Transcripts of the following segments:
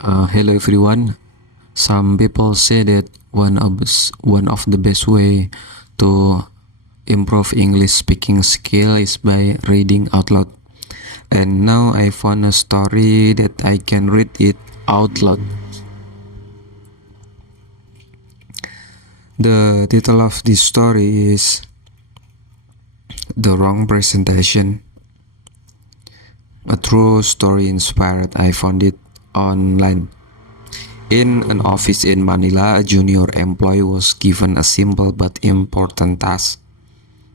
Hello everyone. Some people say that one of the best way to improve English speaking skill is by reading out loud. And now I found a story that I can read it out loud. The title of this story is The Wrong Presentation. A true story inspired. I found it online. In an office in Manila, a junior employee was given a simple but important task: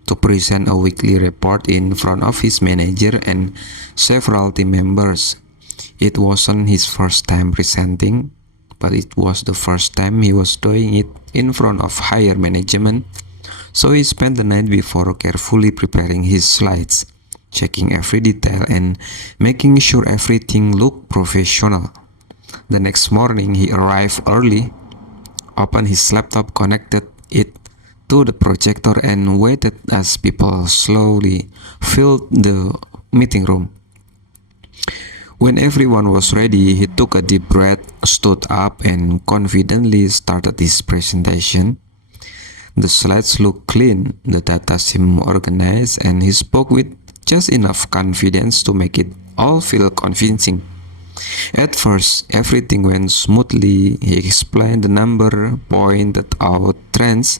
to present a weekly report in front of his manager and several team members. It wasn't his first time presenting, but it was the first time he was doing it in front of higher management. So he spent the night before carefully preparing his slides, checking every detail and making sure everything looked professional. The next morning he arrived early, opened his laptop, connected it to the projector and waited as people slowly filled the meeting room. When everyone was ready, he took a deep breath, stood up and confidently started his presentation. The slides looked clean, the data seemed organized, and he spoke with just enough confidence to make it all feel convincing. At first, everything went smoothly. He explained the number, pointed out trends,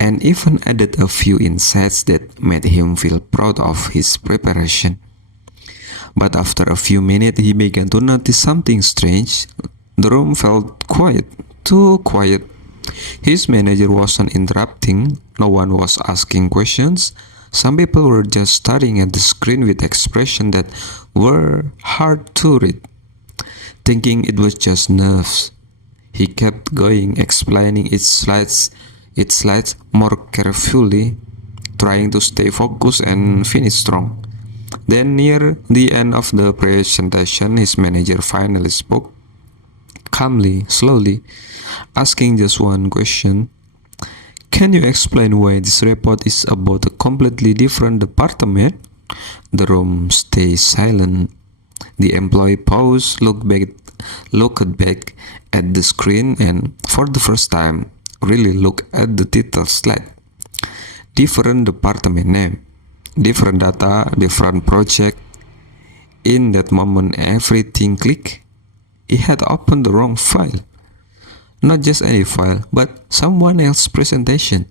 and even added a few insights that made him feel proud of his preparation. But after a few minutes, he began to notice something strange. The room felt quiet, too quiet. His manager wasn't interrupting, no one was asking questions. Some people were just staring at the screen with expressions that were hard to read. Thinking it was just nerves, he kept going, explaining its slides more carefully, trying to stay focused and finish strong. Then near the end of the presentation, his manager finally spoke, calmly, slowly, asking just one question. "Can you explain why this report is about a completely different department?" The room stayed silent. The employee paused, looked back at the screen, and for the first time, really looked at the title slide. Different department name, different data, different project. In that moment, everything clicked. He had opened the wrong file. Not just any file, but someone else's presentation.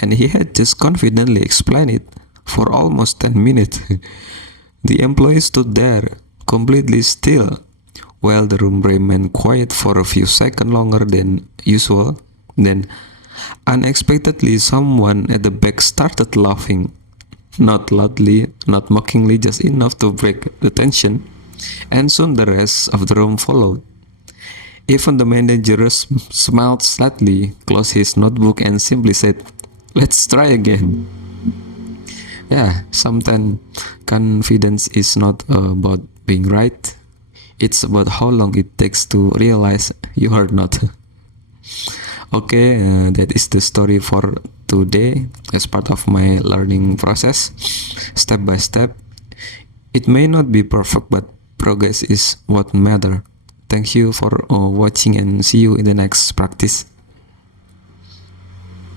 And he had just confidently explained it for almost 10 minutes. The employee stood there, completely still, while the room remained quiet for a few seconds longer than usual. Then, unexpectedly, someone at the back started laughing. Not loudly, not mockingly, just enough to break the tension. And soon the rest of the room followed. Even the manager smiled slightly, closed his notebook, and simply said, "Let's try again." Yeah, sometimes confidence is not about being right. It's about how long it takes to realize you are not. Okay, that is the story for today as part of my learning process, step by step. It may not be perfect, but progress is what matters. Thank you for watching and see you in the next practice.